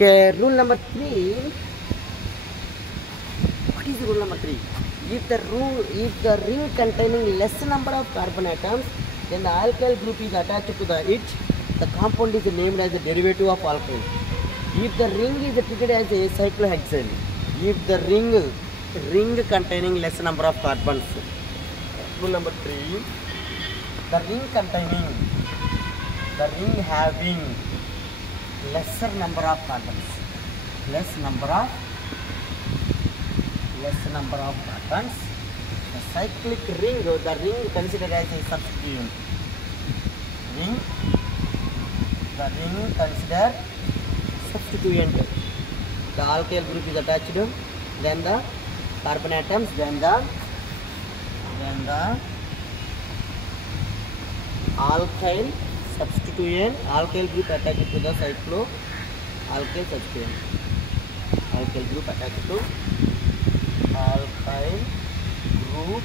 Okay, rule number 3. What is rule number 3? If the ring containing less number of carbon atoms, then the alkyl group is attached to it. The compound is named as a derivative of alkyl. If the ring is treated as a cyclohexane, if the ring containing less number of carbons. Rule number 3. The ring having lesser number of carbons, less number of carbons, the cyclic ring, the ring considered as a substituent. The ring considered substituent. The alkyl group is attached, then the carbon atoms, then the alkyl substituent, alkyl group attached to the alkyl substituent. Alkyl group attached to alkyl group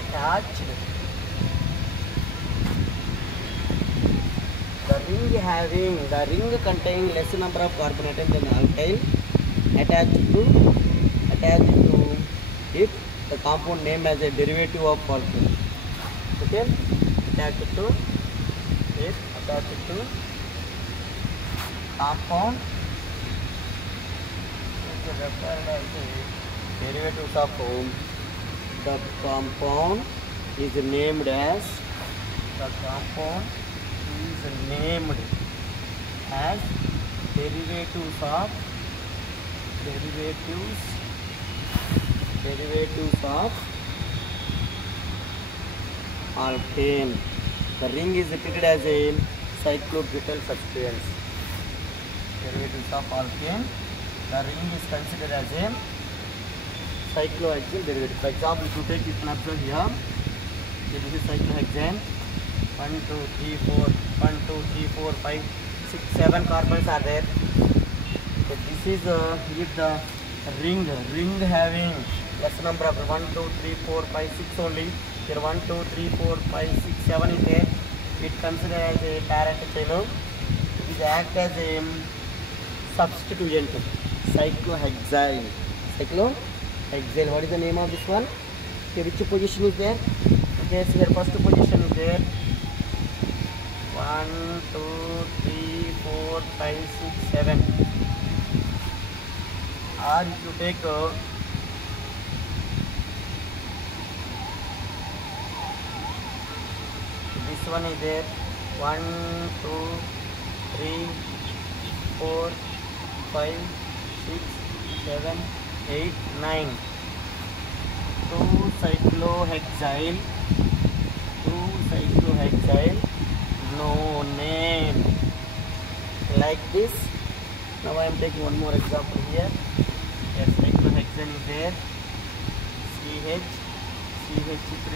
attached. The ring containing less number of carbon atoms than alkyl attached to it. The compound name as a derivative of alkyl. Okay, attached to compound is referred as derivatives of the compound is named as derivatives of alkane. The ring is treated as a cyclobutyl substance. Derivatives of alkane. The ring is considered as a cyclohexane derivative. For example, if you take it and observe here, this is cyclohexane. 1, 2, 3, 4, 5, 6, 7 carbons are there. So this is if the ring having less number of 1, 2, 3, 4, 5, 6 only. Here 1, 2, 3, 4, 5, 6, 7 is there. It considered as a parent chain. It acts as a substituent. Cyclohexane. What is the name of this one? Okay, which position is there? Okay, so here first position is there. 1, 2, 3, 4, 5, 6, 7. Or if you take this one is there. 1, 2, 3, 4, 5, 6, 7, 8, 9. 2 cyclohexyl. No name. Like this. Now I am taking one more example here. Yes, cyclohexane is there. CH, CH3,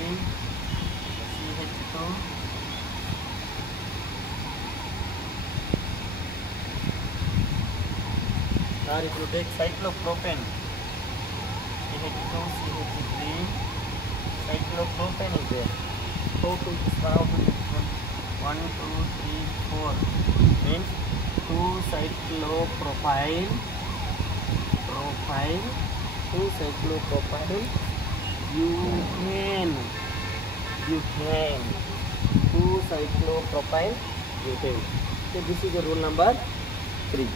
CH2. Now if you take cyclopropane, CH2, CH3, cyclopropane is there. How to this one? 1, 2, 3, 4 means 2 cyclopropyl, 2 cyclopropyl butane, 2 cyclopropyl butane. So this is the rule number 3.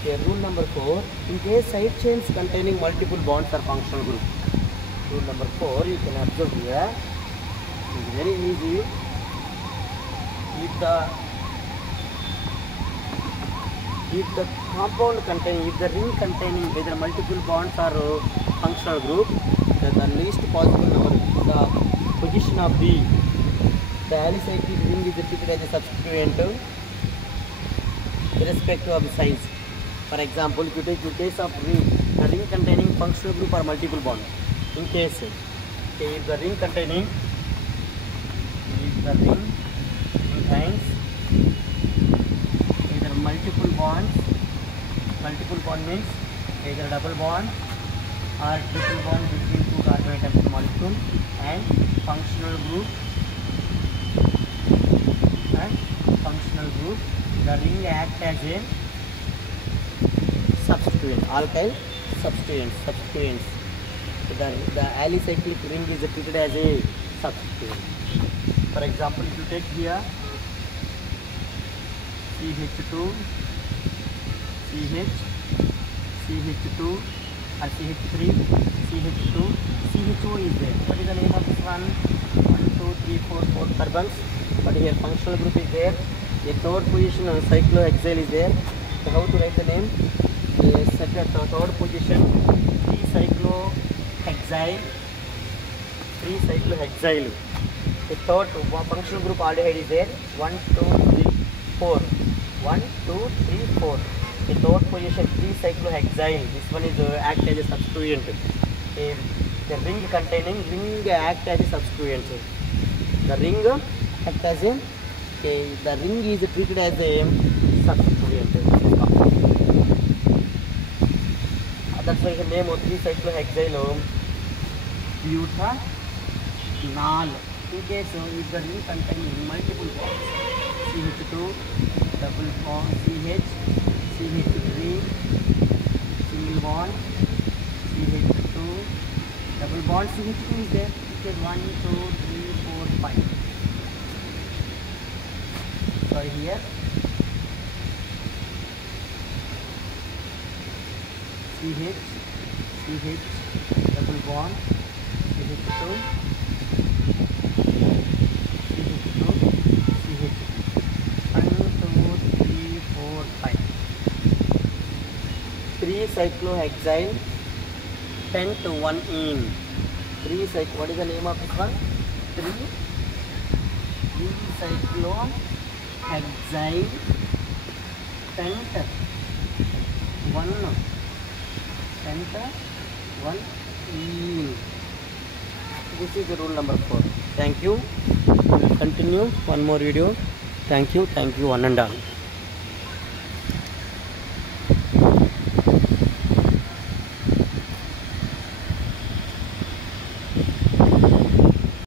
Okay, rule number 4. In case side chains containing multiple bonds are functional group. Rule number 4, you can observe here. It's very easy. If the ring containing either multiple bonds or functional group, then the least possible number, the position of the alicyclic ring is treated as a substituent irrespective of the size. For example, if you take the case of ring, the ring containing functional group or multiple bond. In case, okay, if the ring contains either multiple bond means either double bond or triple bond between two carbon atoms molecule, and functional group, the ring acts as a substituent. Alkyl substituents. The alicyclic ring is treated as a substituent. For example, if you take here CH2, CH, CH2 and CH3, CH2, CHO is there. What is the name of this one? 1, 2, 3, 4, 4 carbons. But here functional group is there. The third position on cyclohexyl is there. So how to write the name? Set at the third position 3-cyclohexyl. 3-cyclohexyl. The third functional group aldehyde is there. 1, 2, 3, 4. 1, 2, 3, 4. The third position 3-cyclohexyl. This one is act as a substituent. The ring containing ring act as a substituent. The ring act as a the ring is treated as a substituent. That's why the name of 3-cyclohexyl butanol. In case if the ring containing multiple bonds, CH2 double bond CH, CH3 single bond, CH2 double bond CH2 is there. It is 1, 2, 3, 4, 5. Sorry, here CH double bond CH2 3-cyclohexyl pent-1-ene. What is the name of this one? 3-cyclohexyl pent-1-ene. This is the rule number 4. Thank you. Continue one more video. Thank you one and all.